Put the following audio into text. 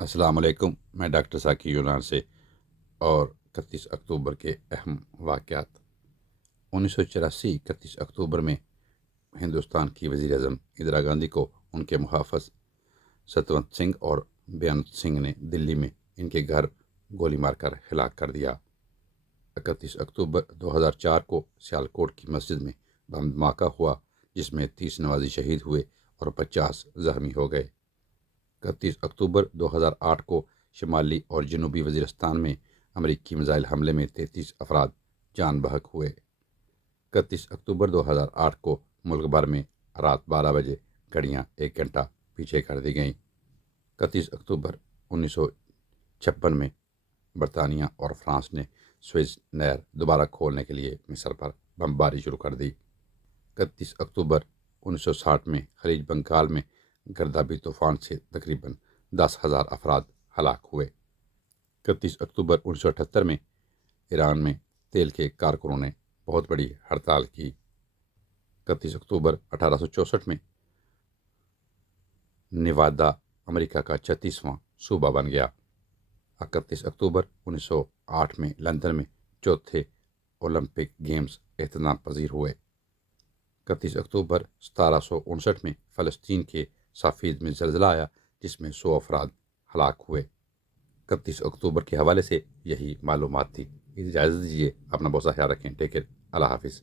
السلام علیکم، میں ڈاکٹر ذاکر یونان سے اور 31 اکتوبر کے اہم واقعات۔ 1984 31 اکتوبر میں ہندوستان کی وزیر اعظم اندرا گاندھی کو ان کے محافظ ستونت سنگھ اور بیانت سنگھ نے دلی میں ان کے گھر گولی مار کر ہلاک کر دیا۔ 31 اکتوبر 2004 کو سیالکوٹ کی مسجد میں بم دھماکہ ہوا، جس میں 30 نمازی شہید ہوئے اور 50 زخمی ہو گئے۔ 31 اکتوبر 2008 کو شمالی اور جنوبی وزیرستان میں امریکی میزائل حملے میں 33 افراد جان بحق ہوئے۔ 31 اکتوبر 2008 کو ملک بھر میں رات 12 بجے گھڑیاں 1 گھنٹہ پیچھے کر دی گئیں۔ 31 اکتوبر 1956 میں برطانیہ اور فرانس نے سوئز نہر دوبارہ کھولنے کے لیے مصر پر بمباری شروع کر دی۔ 31 اکتوبر 1960 میں خلیج بنگال میں گردابی طوفان سے تقریباً 10,000 افراد ہلاک ہوئے۔ 31 اکتوبر 1978 میں ایران میں تیل کے کارکنوں نے بہت بڑی ہڑتال کی۔ 31 اکتوبر 1864 میں نیوادا امریکہ کا 36واں صوبہ بن گیا۔ 31 اکتوبر 1908 میں لندن میں چوتھے اولمپک گیمز اختتام پذیر ہوئے۔ 31 اکتوبر 1759 میں فلسطین کے صافید میں زلزلہ آیا، جس میں 100 افراد ہلاک ہوئے۔ 31 اکتوبر کے حوالے سے یہی معلومات تھی۔ اجازت دیجیے، اپنا بہت سا خیال رکھیں۔ ٹیک کیئر، اللہ حافظ۔